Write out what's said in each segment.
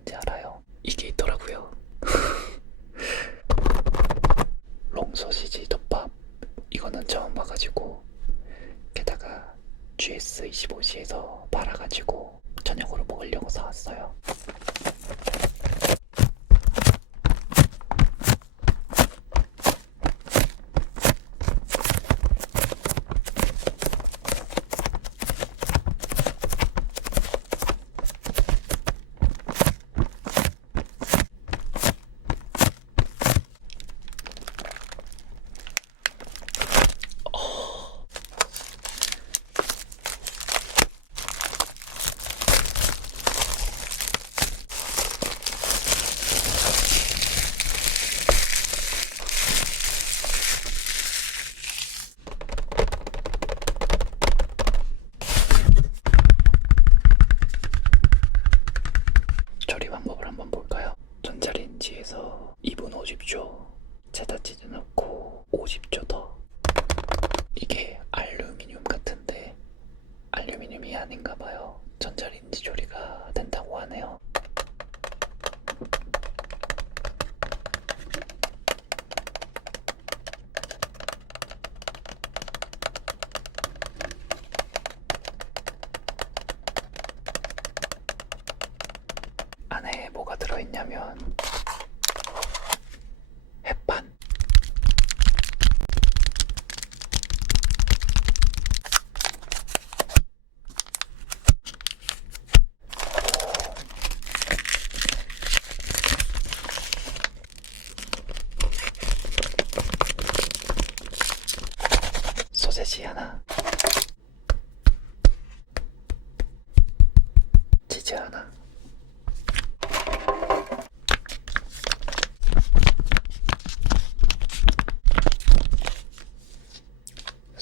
뭔지 알아요? 이게 있더라고요. 롱소시지 덮밥 이거는 처음 봐가지고 게다가 GS25시에서 팔아가지고 저녁으로 먹으려고 사왔어요.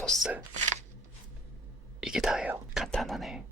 소스 이게 다예요. 간단하네.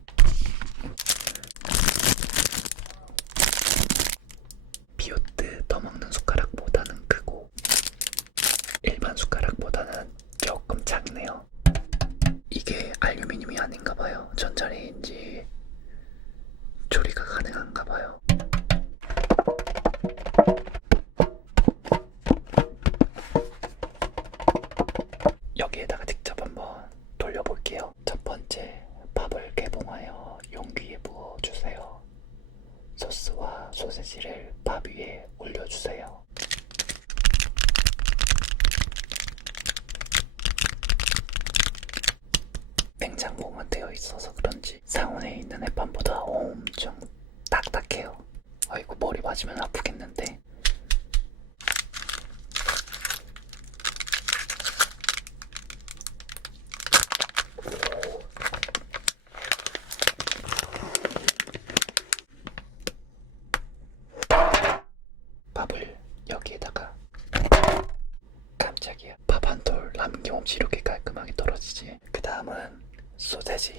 그런지 상온에 있는 햇반보다 엄청 딱딱해요. 아이고 머리 맞으면 아프겠는데. 밥을 여기에다가 깜짝이야 밥 한 톨 남김없이 이렇게 깔끔하게 떨어지지 그 다음은 소세지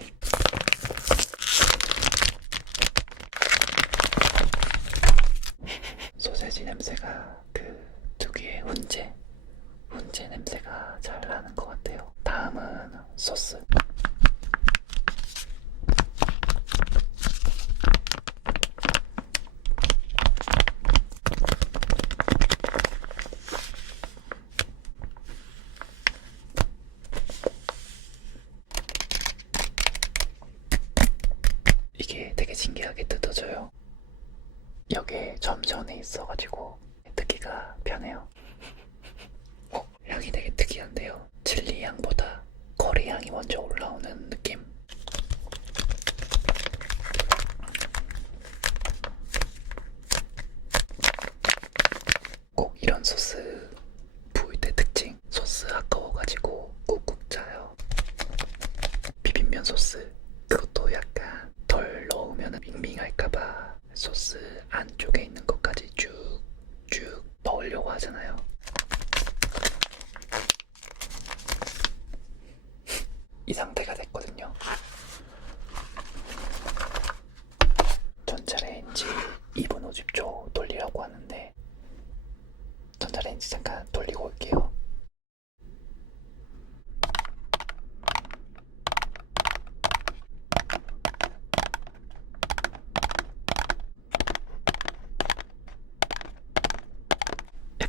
소세지 냄새가 그 두개의 훈제 훈제 냄새가 잘 나는 것 같아요. 다음은 소스 있어가지고.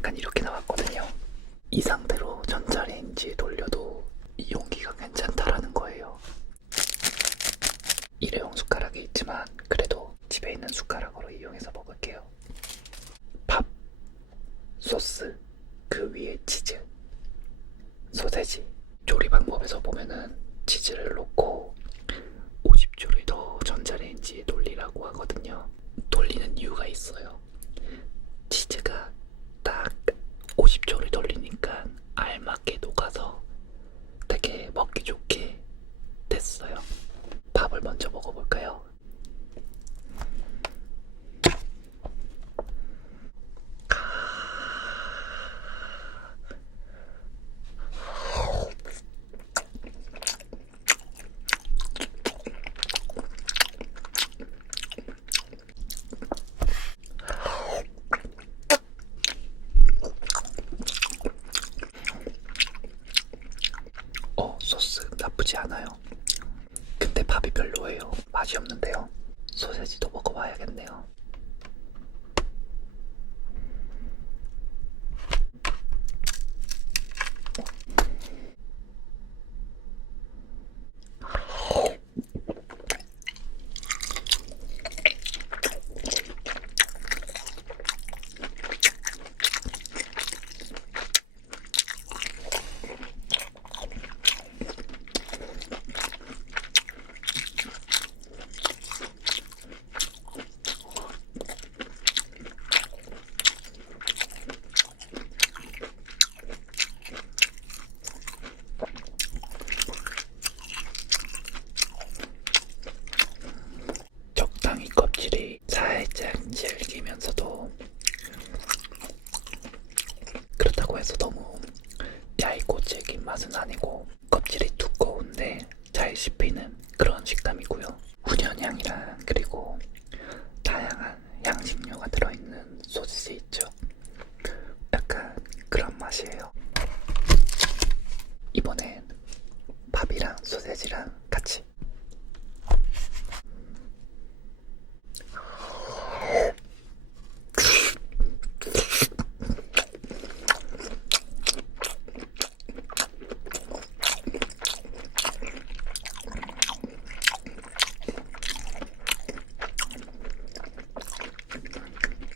약간 이렇게 나왔거든요. 이 상태로 전자레인지에 돌려도 이 용기가 괜찮다라는 거예요. 일회용 숟가락이 있지만 그래도 집에 있는 숟가락으로 이용해서 먹을게요. 밥, 소스, 그 위에 치즈, 소세지. 조리 방법에서 보면은 치즈를 넣고 50초를 더 전자레인지에 돌리라고 하거든요. 돌리는 이유가 있어요. 치즈가 딱 50초를 돌리니까 알맞게 녹아서 되게 먹기 좋게 됐어요. 밥을 먼저 먹어볼까요? 어, 소스 나쁘지 않아요. 근데 밥이 별로예요. 맛이 없는데요. 소세지도 먹어봐야겠네요. 적당히 껍질이 살짝 질기면서도 그렇다고 해서 너무 얇고 맛은 아니고 껍질이 두꺼운데 잘 씹히는 그런 식감이고요. 훈연향이랑 그리고 다양한 향신료가 들어있는 소시지 있죠. 약간 그런 맛이에요. 이번엔 밥이랑 소세지랑 같이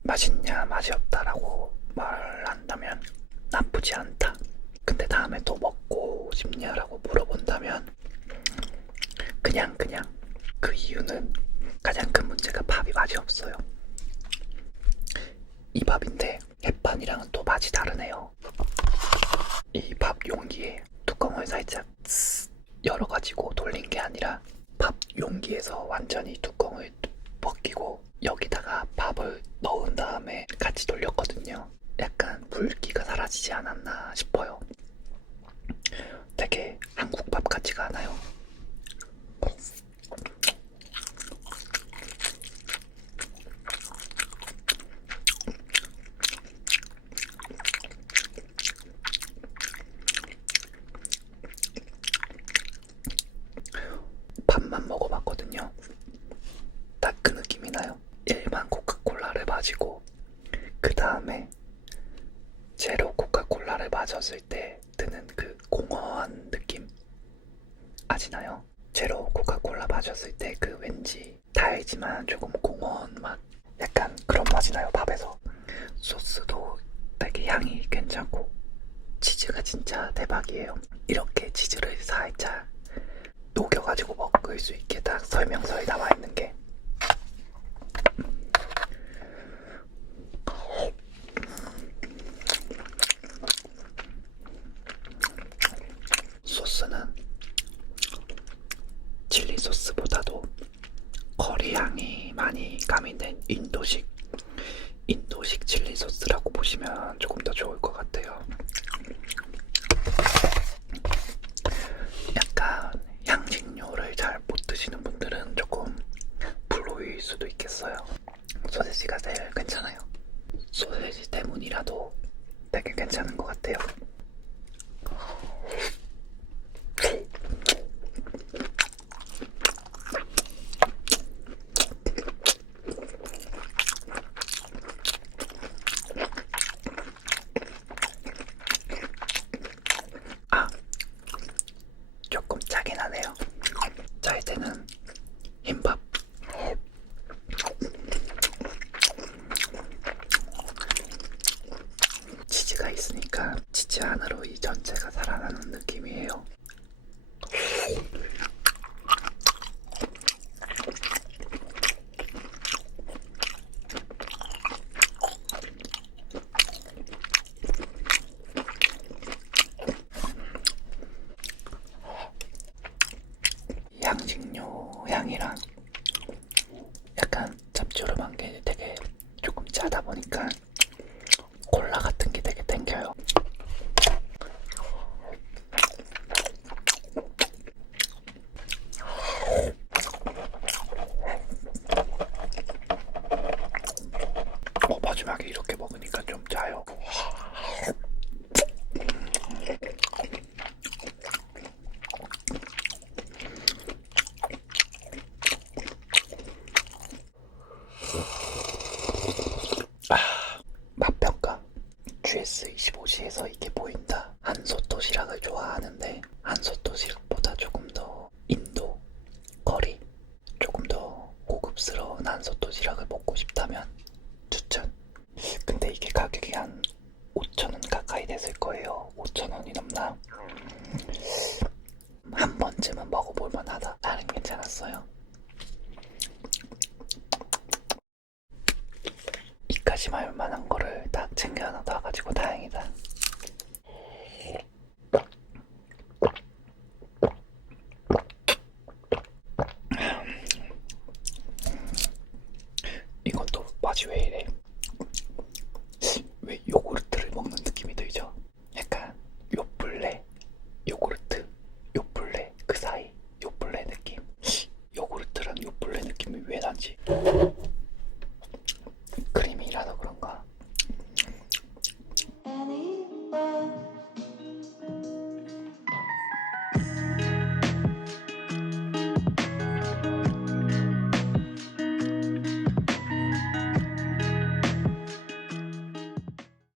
맛있냐 맛이 없다라고 말한다면 나쁘지 않다. 근데 다음에 또 먹고 싶냐라고 물어본다면 그냥 그냥 그 이유는 가장 큰 문제가 밥이 맛이 없어요. 이 밥인데 햇반이랑은 또 맛이 다르네요. 이 밥 용기에 뚜껑을 살짝 스 열어가지고 돌린 게 아니라 밥 용기에서 완전히 뚜껑을 벗기고 여기다가 밥을 넣은 다음에 같이 돌렸거든요. 약간 붉기가 사라지지 않았나 싶어요. 되게 한국 밥 같지가 않아요. 밥만 먹어봤거든요. 딱 그 느낌이 나요. 일반 코카콜라를 마시고 그 다음에 제로 코카콜라를 마셨을 때 드는 그 공허한 느낌? 아시나요? 제로 코카콜라 마셨을 때 그 왠지 달지만 조금 공허한 맛? 약간 그런 맛이 나요 밥에서? 소스도 되게 향이 괜찮고 치즈가 진짜 대박이에요. 이렇게 치즈를 GS25시에서 이게 보인다. 한솥 도시락을 좋아하는데 한솥 도시락보다 조금 더 인도 거리 조금 더 고급스러운 한솥 도시락을 먹고 싶다면 추천 근데 이게 가격이 한 5천원 가까이 됐을 거예요 5천원이 넘나 한 번쯤은 먹어볼 만하다 나는 괜찮았어요 말 만한 거를 딱 챙겨 놔가지고 다행이다. 이건 또 맛이 왜 이래? 왜 요구르트를 먹는 느낌이 들죠? 약간 요플레, 요구르트, 요플레 그 사이 요플레 느낌. 요구르트랑 요플레 느낌이 왜 나지?